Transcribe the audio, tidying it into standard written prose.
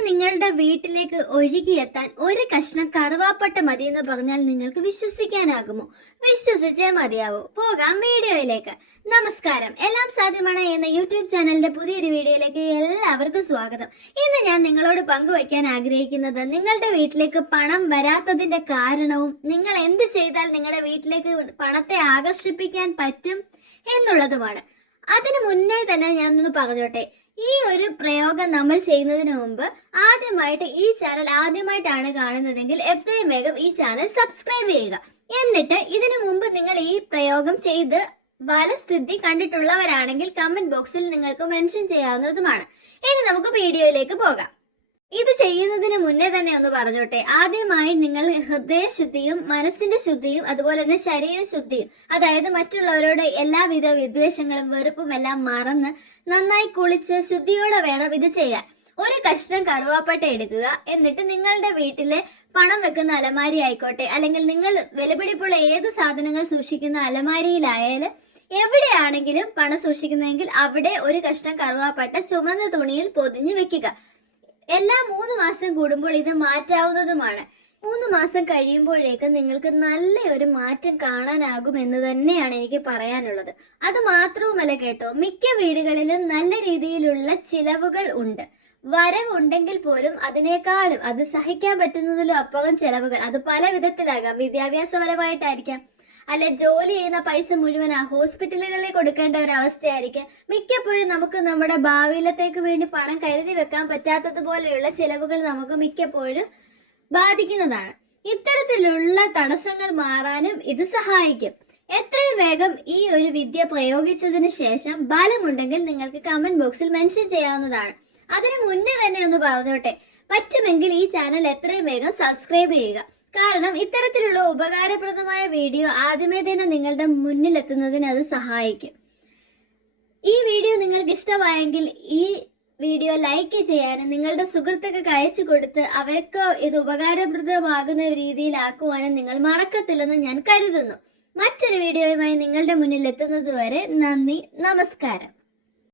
പണം നിങ്ങളുടെ വീട്ടിലേക്ക് ഒഴുകിയെത്താൻ ഒരു കഷ്ണം കറുവാപ്പട്ട മതി എന്ന് പറഞ്ഞാൽ നിങ്ങൾക്ക് വിശ്വസിക്കാനാകുമോ? വിശ്വസിച്ചേ മതിയാവൂ. പോകാം വീഡിയോയിലേക്ക്. നമസ്കാരം, എല്ലാം സാധ്യമാണ് എന്ന യൂട്യൂബ് ചാനലിന്റെ പുതിയൊരു വീഡിയോയിലേക്ക് എല്ലാവർക്കും സ്വാഗതം. ഇന്ന് ഞാൻ നിങ്ങളോട് പങ്കുവയ്ക്കാൻ ആഗ്രഹിക്കുന്നത് നിങ്ങളുടെ വീട്ടിലേക്ക് പണം വരാത്തതിന്റെ കാരണവും നിങ്ങൾ എന്ത് ചെയ്താൽ നിങ്ങളുടെ വീട്ടിലേക്ക് പണത്തെ ആകർഷിപ്പിക്കാൻ പറ്റും എന്നുള്ളതുമാണ്. അതിനു മുന്നേ തന്നെ ഞാനൊന്ന് പറഞ്ഞോട്ടെ, ഈ ഒരു പ്രയോഗം നമ്മൾ ചെയ്യുന്നതിന് മുമ്പ് ആദ്യമായിട്ട് ഈ ചാനൽ ആദ്യമായിട്ടാണ് കാണുന്നതെങ്കിൽ എത്രയും വേഗം ഈ ചാനൽ സബ്സ്ക്രൈബ് ചെയ്യുക. എന്നിട്ട് ഇതിനു മുമ്പ് നിങ്ങൾ ഈ പ്രയോഗം ചെയ്ത് ഫലസിദ്ധി കണ്ടിട്ടുള്ളവരാണെങ്കിൽ കമന്റ് ബോക്സിൽ നിങ്ങൾക്ക് മെൻഷൻ ചെയ്യാവുന്നതുമാണ്. ഇനി നമുക്ക് വീഡിയോയിലേക്ക് പോകാം. ഇത് ചെയ്യുന്നതിന് മുന്നേ തന്നെ ഒന്ന് പറഞ്ഞോട്ടെ, ആദ്യമായി നിങ്ങൾ ഹൃദയശുദ്ധിയും മനസ്സിന്റെ ശുദ്ധിയും അതുപോലെ തന്നെ ശരീരശുദ്ധിയും, അതായത് മറ്റുള്ളവരോട് എല്ലാവിധ വിദ്വേഷങ്ങളും വെറുപ്പും എല്ലാം മറന്ന് നന്നായി കുളിച്ച് ശുദ്ധിയോടെ വേണം ഇത് ചെയ്യാൻ. ഒരു കഷ്ണം കറുവാപ്പട്ട എടുക്കുക. എന്നിട്ട് നിങ്ങളുടെ വീട്ടിലെ പണം വെക്കുന്ന അലമാരി ആയിക്കോട്ടെ, അല്ലെങ്കിൽ നിങ്ങൾ വിലപിടിപ്പുള്ള ഏത് സാധനങ്ങൾ സൂക്ഷിക്കുന്ന അലമാരിയിലായാലും എവിടെയാണെങ്കിലും പണം സൂക്ഷിക്കുന്നതെങ്കിൽ അവിടെ ഒരു കഷ്ണം കറുവാപ്പട്ട ചുമന്ന തുണിയിൽ പൊതിഞ്ഞു വെക്കുക. എല്ലാ 3 മാസം കൂടുമ്പോൾ ഇത് മാറ്റാവുന്നതുമാണ്. 3 മാസം കഴിയുമ്പോഴേക്ക് നിങ്ങൾക്ക് നല്ല ഒരു മാറ്റം കാണാനാകും എന്ന് തന്നെയാണ് എനിക്ക് പറയാനുള്ളത്. അത് മാത്രവുമല്ല കേട്ടോ, മിക്ക വീടുകളിലും നല്ല രീതിയിലുള്ള ചിലവുകൾ ഉണ്ട്. വരവുണ്ടെങ്കിൽ പോലും അതിനേക്കാളും അത് സഹിക്കാൻ പറ്റുന്നതിലും അപ്പുറം ചിലവുകൾ. അത് പല വിധത്തിലാകാം. വിദ്യാഭ്യാസപരമായിട്ടായിരിക്കാം, അല്ലെ ജോലി ചെയ്യുന്ന പൈസ മുഴുവൻ ആ ഹോസ്പിറ്റലുകളിൽ കൊടുക്കേണ്ട ഒരു അവസ്ഥയായിരിക്കും. മിക്കപ്പോഴും നമുക്ക് നമ്മുടെ ഭാവിയിലത്തേക്ക് വേണ്ടി പണം കരുതി വെക്കാൻ പറ്റാത്തതുപോലെയുള്ള ചിലവുകൾ നമുക്ക് മിക്കപ്പോഴും ബാധിക്കുന്നതാണ്. ഇത്തരത്തിലുള്ള തടസ്സങ്ങൾ മാറാനും ഇത് സഹായിക്കും. എത്രയും വേഗം ഈ ഒരു വിദ്യ പ്രയോഗിച്ചതിന് ശേഷം ബലമുണ്ടെങ്കിൽ നിങ്ങൾക്ക് കമന്റ് ബോക്സിൽ മെൻഷൻ ചെയ്യാവുന്നതാണ്. അതിനു മുന്നേ തന്നെ ഒന്ന് പറഞ്ഞോട്ടെ, പറ്റുമെങ്കിൽ ഈ ചാനൽ എത്രയും വേഗം സബ്സ്ക്രൈബ് ചെയ്യുക. കാരണം ഇത്തരത്തിലുള്ള ഉപകാരപ്രദമായ വീഡിയോ ആദ്യമേ തന്നെ നിങ്ങളുടെ മുന്നിലെത്തുന്നതിന് അത് സഹായിക്കും. ഈ വീഡിയോ നിങ്ങൾക്ക് ഇഷ്ടമായെങ്കിൽ ഈ വീഡിയോ ലൈക്ക് ചെയ്യാനും നിങ്ങളുടെ സുഹൃത്തുക്കൾക്ക് അയച്ചു കൊടുത്ത് അവർക്ക് ഇത് ഉപകാരപ്രദമാകുന്ന രീതിയിലാക്കുവാനും നിങ്ങൾ മറക്കത്തില്ലെന്ന് ഞാൻ കരുതുന്നു. മറ്റൊരു വീഡിയോയുമായി നിങ്ങളുടെ മുന്നിൽ എത്തുന്നത് വരെ നന്ദി, നമസ്കാരം.